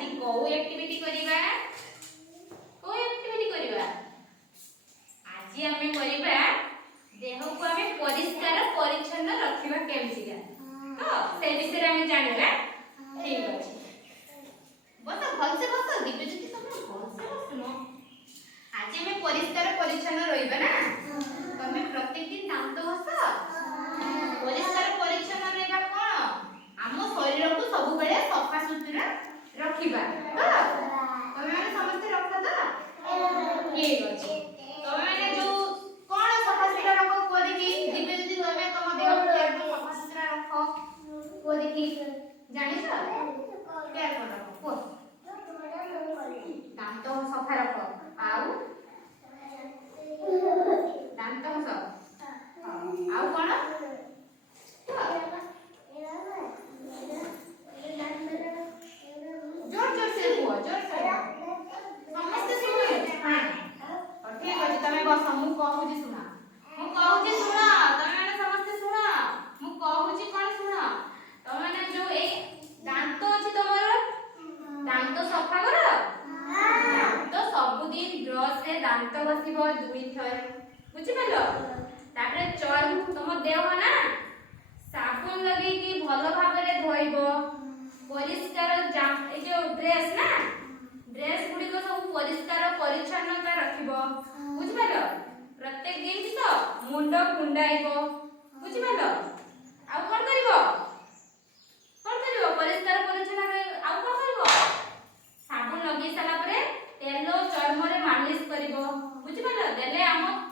आज को एक्टिविटी करिबा को एक्टिविटी करिबा आज हमें करिबा देह को हमें परिष्कार परिच्छन्न रखिबा केमतिका तो से विषय हमें जानिबा ठीक अछि बस भल से बस दिव्यज्योति तुम भल से बसनो आज हमें परिष्कार परिच्छन्न रहिबा ना तमे प्रत्येक दिन दांत घस परिष्कार परिच्छन्न रहबा कोन आम शरीर को सब बेले सफा सुतरा रखिबा तो तमे माने समस्त रख तो ठीक अछि तमे माने जो कोन सफा सुतरा रख को देखि दिव्यज्योति तमे तम देह को एकदम सफा सुतरा रख को देखि जानि छ क्या कोन रख को दांत सफा रख आउ दांत घस आउ कोन जोर जोर से हुआ जोर से समस्त सुन हां और ठीक अछि तमे बस मु कहू जी सुना मु कहू जी सुना तमे माने समस्त सुना मु कहू जी कोन सुना तमे माने जो ए दांत अछि तमरो दांत सफा कर तो सब दिन ब्रश से दांत घसिबो दुई थर बुझि पालो तापरे चल तम देह ना साबुन लगे कि भलो भाबरे धोइबो परिष्कार ए जो ड्रेस ना ड्रेस गुडी को सब परिष्कार परिच्छन्नता रखिबो बुझि पालो प्रत्येक दिन की तो मुंड कुंडाइबो बुझि पालो आ कोन करिवो परिष्कार परिच्छन्न आ कोन करिवो साबुन लगे साला परे तेल चर्म रे मालिश करिवो बुझि पालो देले हम